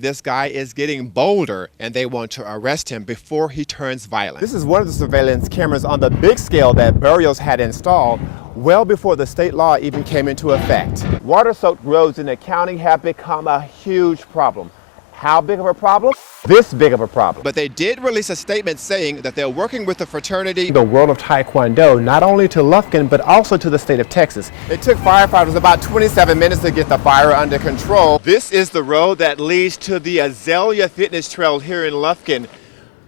This guy is getting bolder, and they want to arrest him before he turns violent. This is one of the surveillance cameras on the big scale that Burials had installed well before the state law even came into effect. Water-soaked roads in the county have become a huge problem. How big of a problem? This big of a problem. But they did release a statement saying that they're working with the fraternity, the world of Taekwondo, not only to Lufkin, but also to the state of Texas. It took firefighters about 27 minutes to get the fire under control. This is the road that leads to the Azalea Fitness Trail here in Lufkin.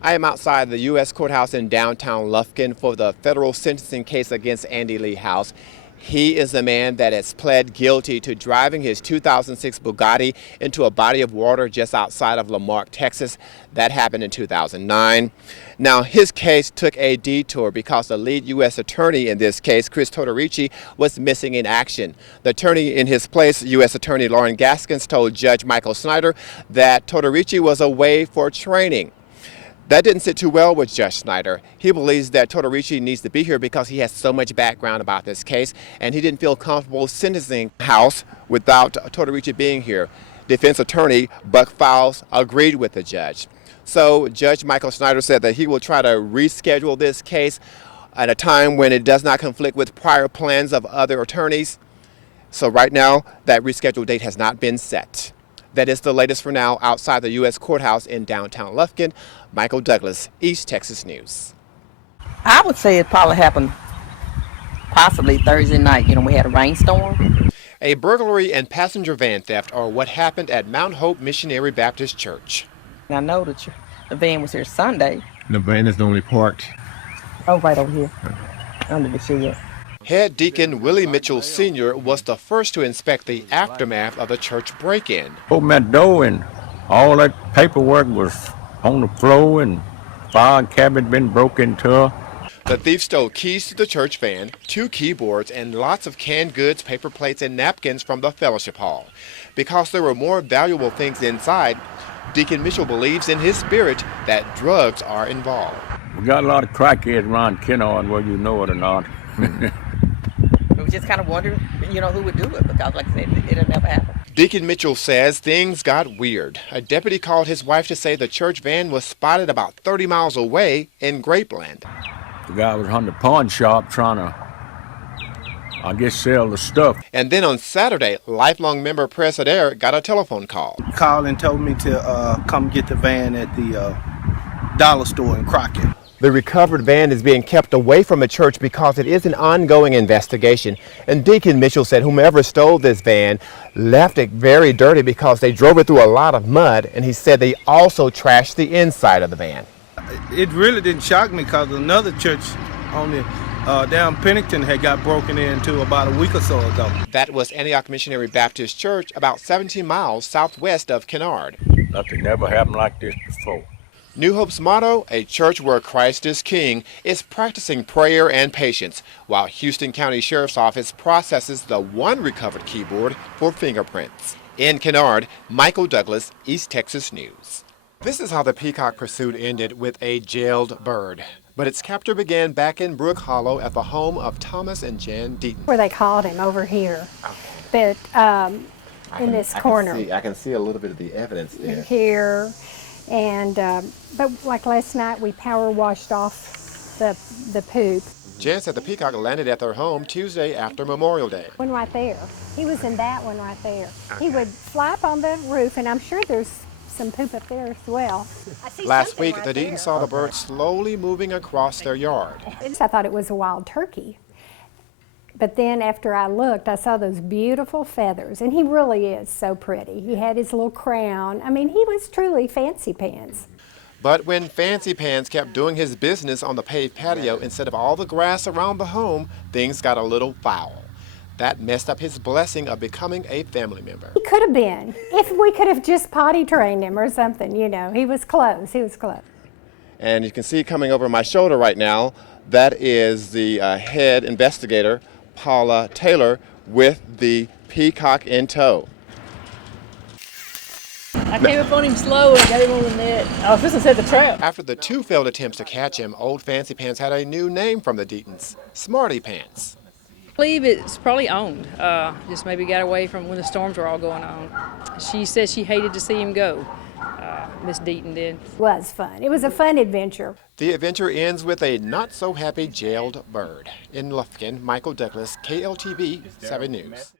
I am outside the U.S. courthouse in downtown Lufkin for the federal sentencing case against Andy Lee House. He is the man that has pled guilty to driving his 2006 Bugatti into a body of water just outside of Lamarck, Texas. That happened in 2009. Now, his case took a detour because the lead U.S. attorney in this case, Chris Tortorici, was missing in action. The attorney in his place, U.S. Attorney Lauren Gaskins, told Judge Michael Snyder that Tortorici was away for training. That didn't sit too well with Judge Snyder. He believes that Tortorici needs to be here because he has so much background about this case, and he didn't feel comfortable sentencing House without Tortorici being here. Defense attorney Buck Fowles agreed with the judge. So Judge Michael Snyder said that he will try to reschedule this case at a time when it does not conflict with prior plans of other attorneys. So right now, that rescheduled date has not been set. That is the latest for now outside the U.S. courthouse in downtown Lufkin. Michael Douglas, East Texas News. I would say it probably happened possibly Thursday night. We had a rainstorm. A burglary and passenger van theft are what happened at Mount Hope Missionary Baptist Church. I know that the van was here Sunday. The van is normally parked. Oh, right over here, under the shed. Head Deacon Willie Mitchell Sr. was the first to inspect the aftermath of the church break-in. Opened that door and all that paperwork was on the floor and file cabinet been broken into. The thief stole keys to the church van, 2 keyboards, and lots of canned goods, paper plates, and napkins from the fellowship hall. Because there were more valuable things inside, Deacon Mitchell believes in his spirit that drugs are involved. We got a lot of crackheads around Kennard, whether you know it or not. We were just kind of wondering, who would do it, because like I said, it'll never happen. Deacon Mitchell says things got weird. A deputy called his wife to say the church van was spotted about 30 miles away in Grapeland. The guy was on the pawn shop trying to, sell the stuff. And then on Saturday, lifelong member Press Adair got a telephone call. He called and told me to come get the van at the dollar store in Crockett. The recovered van is being kept away from the church because it is an ongoing investigation. And Deacon Mitchell said whomever stole this van left it very dirty because they drove it through a lot of mud, and he said they also trashed the inside of the van. It really didn't shock me because another church on the down Pennington had got broken into about a week or so ago. That was Antioch Missionary Baptist Church, about 17 miles southwest of Kennard. Nothing never happened like this before. New Hope's motto, a church where Christ is King, is practicing prayer and patience, while Houston County Sheriff's Office processes the one recovered keyboard for fingerprints. In Kennard, Michael Douglas, East Texas News. This is how the Peacock Pursuit ended, with a jailed bird. But its capture began back in Brook Hollow at the home of Thomas and Jan Deaton. Where they caught him, over here. But in this corner. I can see a little bit of the evidence there. Here. And but like last night, we power washed off the poop. Jan said the peacock landed at their home Tuesday after Memorial Day. One right there. He was in that one right there. Okay. He would fly up on the roof, and I'm sure there's some poop up there as well. Last week, the Deatons saw the bird slowly moving across their yard. I thought it was a wild turkey. But then after I looked, I saw those beautiful feathers, and he really is so pretty. He had his little crown. I mean, he was truly Fancy Pants. But when Fancy Pants kept doing his business on the paved patio instead of all the grass around the home, things got a little foul. That messed up his blessing of becoming a family member. He could have been, if we could have just potty trained him or something, He was close, And you can see coming over my shoulder right now, that is the head investigator, Paula Taylor, with the peacock in tow. I came up on him slow and got him on the net. I was supposed to set the trap. After the 2 failed attempts to catch him, Old Fancy Pants had a new name from the Deatons, Smarty Pants. believe it's probably owned. Just maybe got away from when the storms were all going on. She said she hated to see him go. Miss Deaton did. It was fun. It was a fun adventure. The adventure ends with a not-so-happy jailed bird. In Lufkin, Michael Douglas, KLTV 7 News.